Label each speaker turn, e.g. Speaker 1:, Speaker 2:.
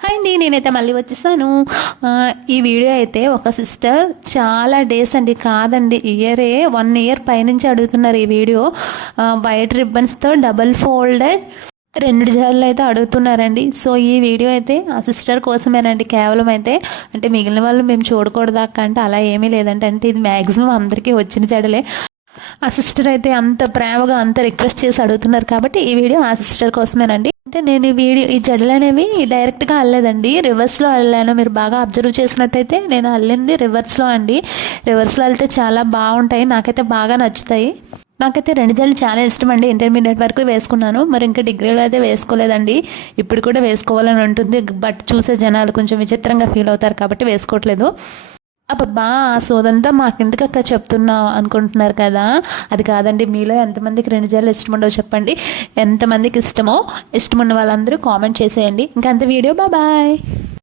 Speaker 1: Hi అండి నేనైతే మళ్ళీ వచ్చేసాను. ఈ వీడియో అయితే ఒక సిస్టర్ చాలా డేస్ అండి కాదండి ఇయరే వన్ ఇయర్ పైనుంచి అడుగుతున్నారు ఈ వీడియో. వైట్ రిబ్బన్స్తో డబల్ ఫోల్డెడ్ రెండు జడలు అయితే అడుగుతున్నారండి. సో ఈ వీడియో అయితే ఆ సిస్టర్ కోసమేనండి కేవలం అయితే అంటే మిగిలిన వాళ్ళు మేము చూడకూడదాకా అంటే అలా ఏమీ లేదంటే అంటే ఇది మ్యాక్సిమం అందరికీ వచ్చిన జడలే ఆ సిస్టర్ అయితే అంత ప్రేమగా అంత రిక్వెస్ట్ చేసి అడుగుతున్నారు కాబట్టి ఈ వీడియో ఆ సిస్టర్ కోసమేనండి. అంటే నేను ఈ వీడియో ఈ జడలు అనేవి డైరెక్ట్గా అల్లేదండి. రివర్స్లో అల్లాను. మీరు బాగా అబ్జర్వ్ చేసినట్టయితే నేను అల్లింది రివర్స్లో అండి. రివర్స్లో వెళ్తే చాలా బాగుంటాయి. నాకైతే బాగా నచ్చుతాయి. నాకైతే రెండు జడలు చాలా ఇష్టం అండి. ఇంటర్మీడియట్ వరకు వేసుకున్నాను. మరి ఇంకా డిగ్రీలో అయితే వేసుకోలేదండి. ఇప్పుడు కూడా వేసుకోవాలని ఉంటుంది. బట్ చూసే జనాలు కొంచెం విచిత్రంగా ఫీల్ అవుతారు కాబట్టి వేసుకోవట్లేదు. అబ్బా ఆ సోదంతా మాకెందుకు అక్క చెప్తున్నావు అనుకుంటున్నారు కదా? అది కాదండి మీలో ఎంతమందికి రెండు జల్లు ఇష్టం ఉండవు చెప్పండి. ఎంతమందికి ఇష్టమో ఇష్టం ఉన్న వాళ్ళందరూ కామెంట్ చేసేయండి. ఇంకా అంత వీడియో బాయ్.